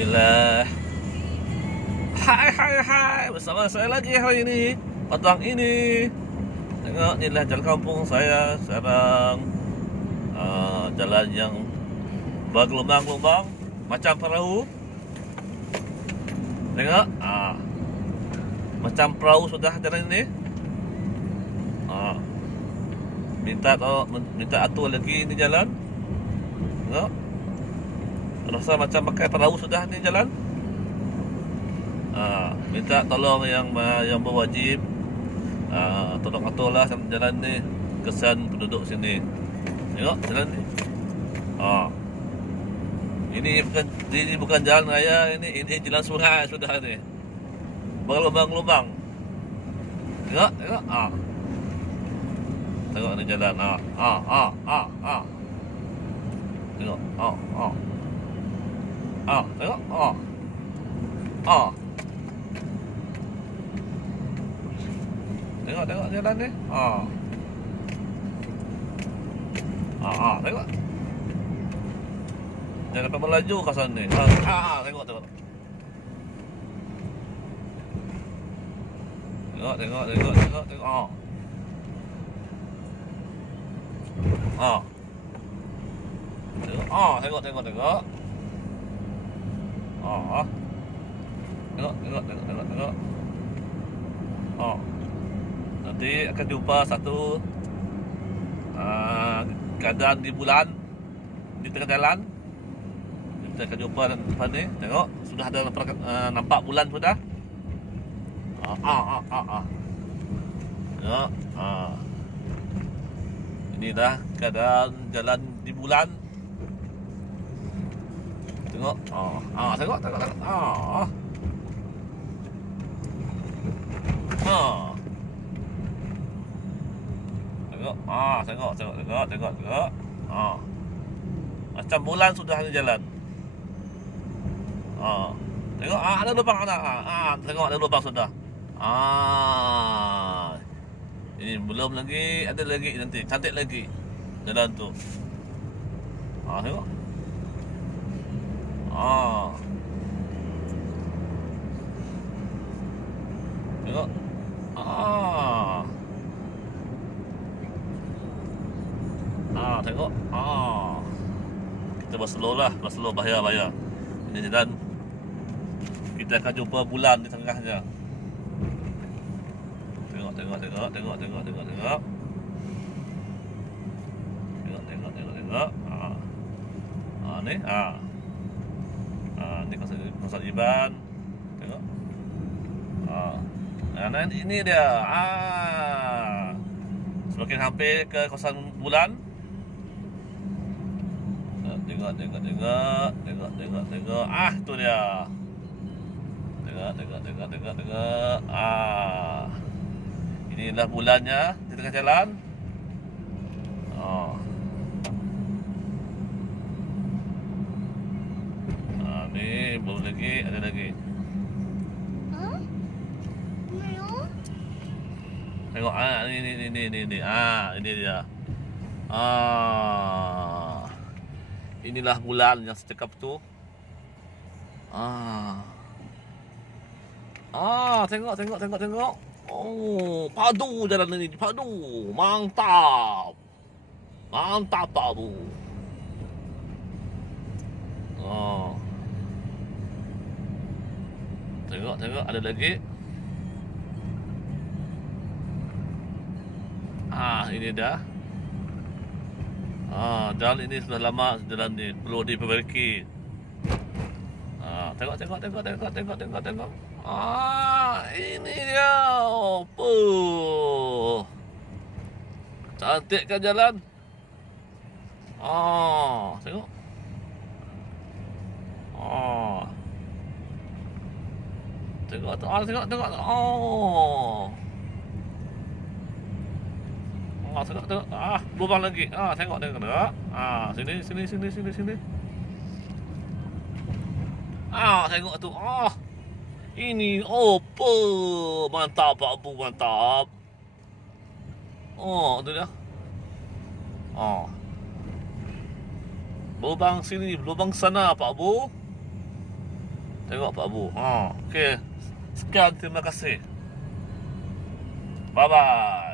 Inilah Hai hai hai. Bersama saya lagi hari ini Petang ini. Tengok inilah jalan kampung saya Sekarang. Uh, Jalan yang Bergelombang-gelombang Macam perahu. Tengok uh, Macam perahu sudah jalan ini. Uh, Minta minta atur lagi ini jalan. Tengok Rasa macam pakai perahu sudah ni jalan. Ha, minta tolong yang yang berwajib. Ha, tolong aturlah jalan ni kesan penduduk sini. Tengok jalan ni. Ha. Ini bukan ini bukan jalan raya ini ini jalan sungai sudah ni. Berlubang-lubang. Tengok, tengok. Ha. Tengok ni jalan. Ha. Ha, ha, ha, ha. Tengok. Ha, ha. Ah, tengok. Ah. Ah. Tengok, tengok jalan ni. Ah. Ah, ah, tengok. Jangan dapat melaju ke sana. Ah, ah, tengok, tengok. Tengok, tengok, tengok, tengok, tengok. Ah. Ah. Tengok. Ah, tengok, tengok, tengok. Oh. Tengok, tengok, tengok, tengok, tengok. Oh. Nanti akan jumpa satu uh, keadaan di bulan di tengah jalan. Kita akan jumpa depan ni. Tengok, sudah ada uh, nampak bulan sudah. Ah, ah, ah, ah. ah. Tengok, ah. Ini dah keadaan jalan di bulan tengok. Ah, ah tengok, tengok, tengok. Ah. Ah. Tengok. Ah, tengok, tengok, tengok, tengok, tengok. Ah. Macam bulan sudah ni jalan. Ah. Tengok, ah ada lubang ada. Ah, ah tengok ada lubang sudah. Ah. Ini belum lagi, ada lagi nanti. Cantik lagi. Jalan tu. Ah, tengok. Ah. Tengok. Ah. Ah, tengok. Ah. Kita berslow lah, berslow bahaya-bahaya. Ini jalan kita akan jumpa bulan di tengahnya. Tengok, tengok, tengok, tengok, tengok, tengok, tengok. Tengok, tengok, tengok, tengok. Ah. Ah, ni. Ah. Ni kawasan, kawasan Iban. Tengok. Ah. Nah, ini dia. Ah. Semakin hampir ke kawasan bulan. Tengok, tengok, tengok. Tengok, tengok, tengok. Ah, tu dia. Tengok, tengok, tengok, tengok, tengok. Ah. Inilah bulannya di tengah jalan. Oh. Ni belum lagi, ada lagi. Huh? Meru? Tengok ah ni ni ni ni ni ni. Ah ini dia. Ah. Inilah bulan yang secakap tu. Ah. Ah, tengok tengok tengok tengok. Oh, padu jalan ni, padu. Mantap. Mantap padu. Oh. Tengok, tengok ada lagi. Ah, ini dah. Ah, jalan ini sudah lama jalan ini perlu diperbaiki. Ah, tengok, tengok, tengok, tengok, tengok, tengok, tengok. Ah, ini dia. Apa? Cantik kan jalan? Ah, tengok. Ah. Tengok tu. Ah, tengok, tengok. Oh. Ah, tengok, tengok. Ah, lubang lagi. Ah, tengok, tengok, tengok. Ah, sini, sini, sini, sini, sini. Ah, tengok tu. Ah. Ini apa? Mantap, Pak Bu, mantap. Oh, tu dia. Oh. Lubang sini, lubang sana, Pak Bu. Tengok Pak Abu. Ha, okey. Sekian, terima kasih. Bye bye.